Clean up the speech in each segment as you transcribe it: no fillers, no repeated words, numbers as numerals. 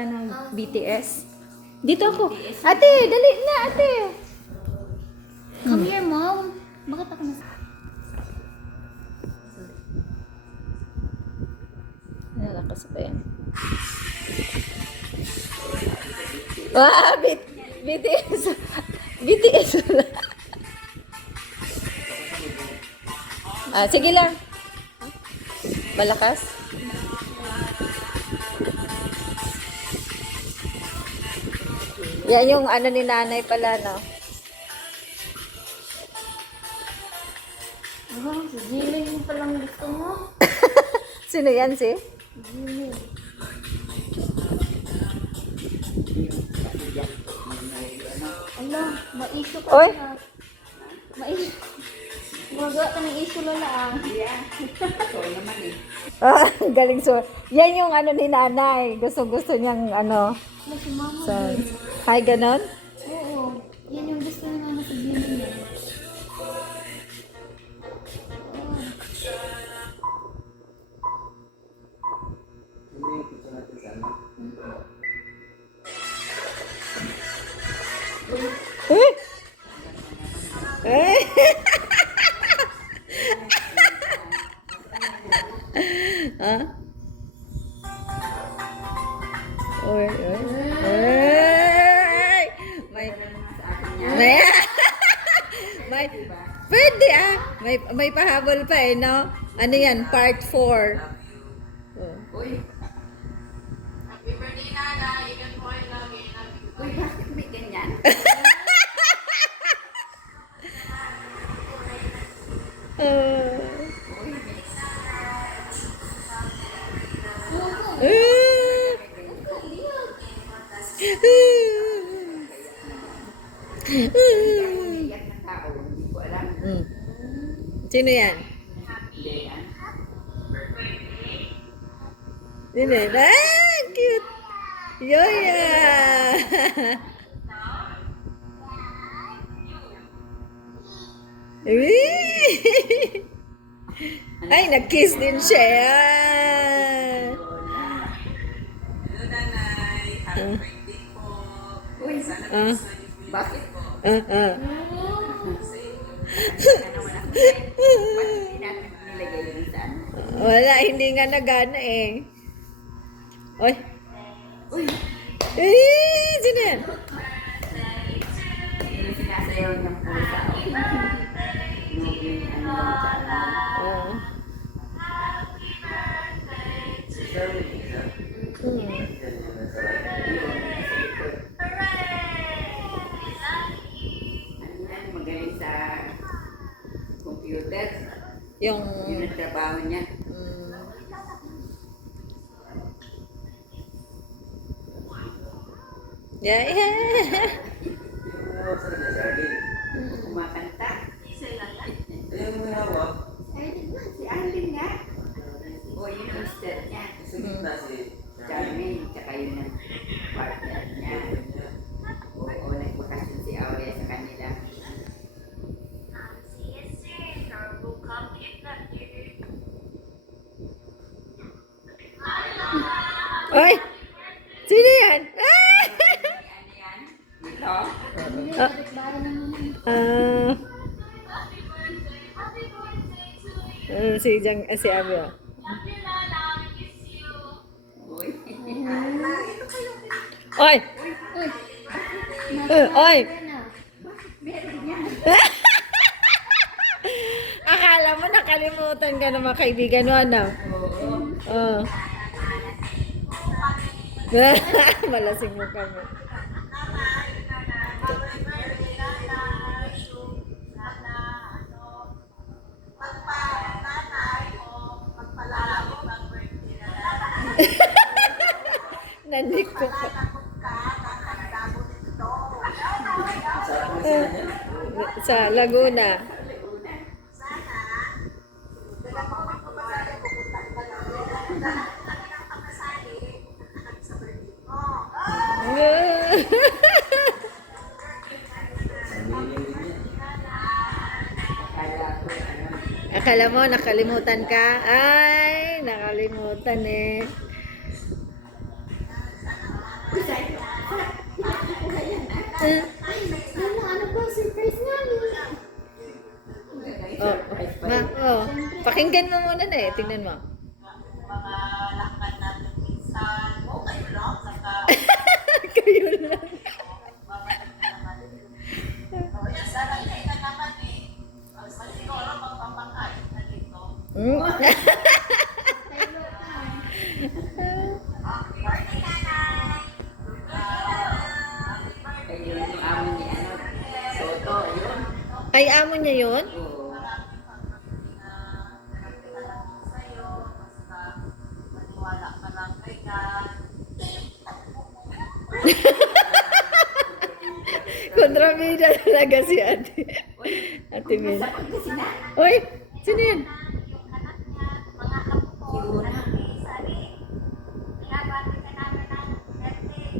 ng BTS. Dito ako. Ate, dali na, ate. Come here, Mom. Bakit ako nasa... Nalakas pa yan. Ah, BTS. BTS. Ah, sige lang. Malakas. Yan yung ano ni nanay pala, no? Oh, si Jimmy yung palang gusto mo. Sino yan, si? Jimmy. Ala, ma-issue ka Oy. na. Ma-issue. Magawa ka ng issue lala ah. Ah, galing so. Yan yung ano ni nanay. Gusto niyang ano. Ala, si Mama So, din. hi, ganon? Oo. Yan yung gusto na nga sa Jimmy niya. Eh? Eh? Ha? Oy, oy. Ay! May may pwede ah. May pahabol pa eh, no? Ano yan? Part 4. Oh. Uy. Happy birthday, Nana. Ikan mo ay lagi. Uy, bakit may ganyan? Iyak na tao. Hindi ko alam. Sino yan? Hindi yan. Sino yan? Ah, cute! Yoya! Ay, nag-kiss din siya. Yan. Hello, Nanay. Happy birthday po. Uy, sana Ah. gusto niyo po. Bakit po? Ah, ah. Ba't hindi natin nilagay yun sa ano? Wala, hindi nga nagana eh. Oy. Uy, Sino yan? yung sinasayaw niyang pusa. Yung ano sa Ah. ano yan, magaling sa computer. Yung... Yun ang trabaho niya. Yeah, yeah. Kumakanta. Si Arlene nga. O, yun ang mister niya. Charmaine, tsaka yun ang partner niya. Oo, nagbakasyon si Aurea sa kanila. Oy! Sino yan? Ah! Ano yan? Dito? Bahay naman. Si Jang, si Abio. Uy. Oy! Oy! Akala mo nakalimutan ka ng mga kaibigan mo, ano? Oo. Malasing mo kami. Nanik ko pa. Sa Laguna. Akala mo nakalimutan ka? Ay, nakalimutan eh. Lola, ano ba? Surprise namin. Oh, Surprise pa ma, rin. oh. Pakinggan mo muna na eh. Tingnan mo. Mga lakad natin minsan. O kayo lang, saka Kayo lang. babalik na naman. O yan, sana kayo na naman eh. Mas siguro magpapakain na dito. Mm. Happy birthday, nanay! Ayun yung amo ni ano. Soto, yun. Ay, amo niya yun? Oo. Sa'yo, basta maniwala ka lang kay God. Kontrabida talaga si ate. Ate Min. Masakot kasi na. Uy, sino yun? Yung anak niya, mga apo ko, Si Una. Sari. Binabati ka namin ng birthday.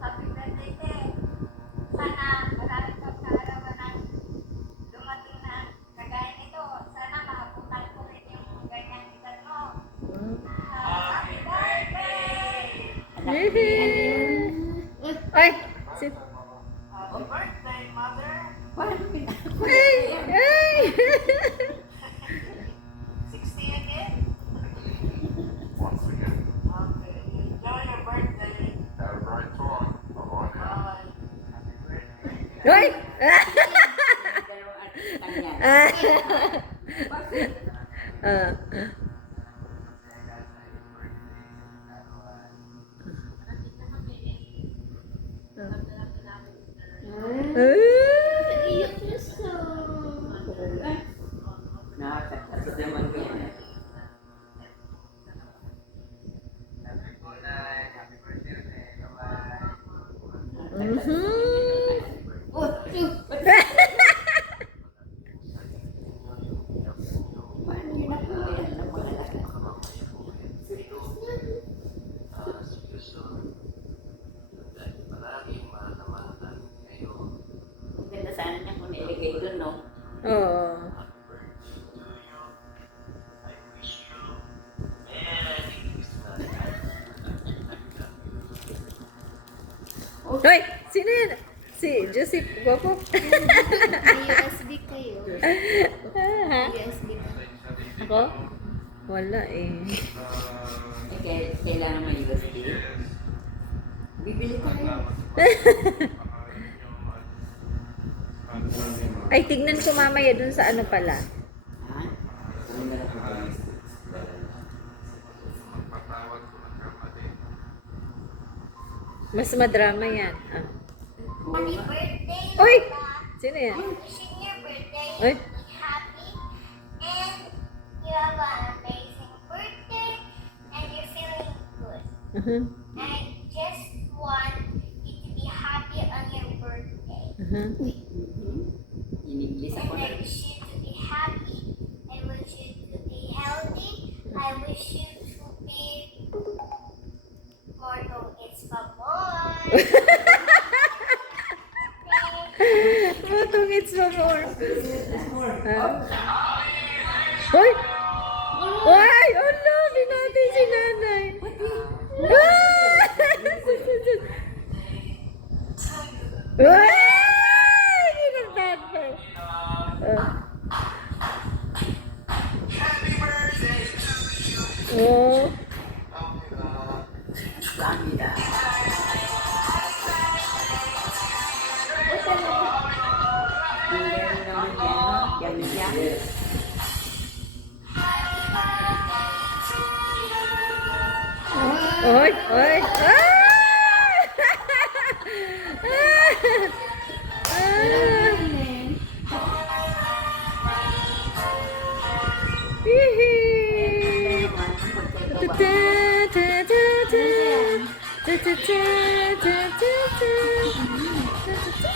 Happy birthday, te. Sana marami kang kaarawan ng dumating na kagaya nito. Sana makapuntan ko rin yung ganyan edad mo. Happy birthday! Anak ni ano yun. Ay, si... Happy birthday, mother! Parang pinako. Ay! Ay! 60 again? Okay. Enjoy your birthday. Bye. Uy! Dalawang artista niyan. Bakit? Ah. Iyak na siya. Nakakatakot naman yan. Mhm. Oh, paano yun ako yan ng mga lakas? Ang ganda sana niya kung nilagay doon, no? Oo. Hoy! Sino yun? Si Joseph Guapo? May USB kayo. Ha? USB ka. Ako? Wala eh. Eh, kailangan may USB. Bibili tayo. Ay, tignan ko mamaya dun sa ano pala. Ha? Kung meron ko ba? Mas madrama yan. Ah. Happy birthday, Uy! Lola. Sino yan? Wishing your birthday Uy! to be happy and you have an amazing birthday and you're feeling good. Mhm. I just want you to be happy on your birthday. Mhm. In-English ako And I na. wish you to be happy. I wish you to be healthy. I wish you to be more than it's more. Matong it's no more. Hoy! Ay! Ala! Binati si nanay. Ay! Ginagtatay. Oh. Dami na. Meron naman yan, no? Yummy. Oy! Oy! Ah! Hihi! Ta ta ta ta ta. Ta ta ta ta ta ta. Ta ta ta.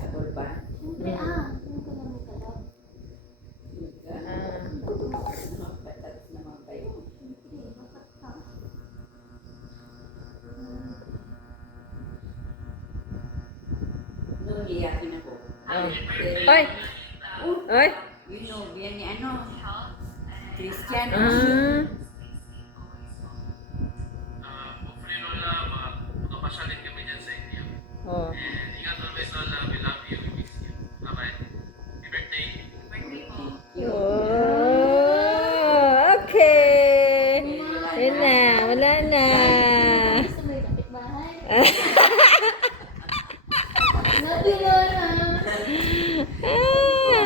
Habol pa. Siyempre, ano ka naman kalap? Patas naman kayo. Siyempre, bakit ka? Noon, iyakin ako. Oh. Pero- Oy! Ay. You know, yan ni ano. Christian. Ah. Hopefully, Lola, makapasyalin kami dyan sa inyo. Oh. And ingat always, Lola. We love you. We miss you. Bye-bye. Happy birthday. Oh, okay. Yun na, wala na. Gusto mo yung kapitbahay? Love you, Lola. Ah.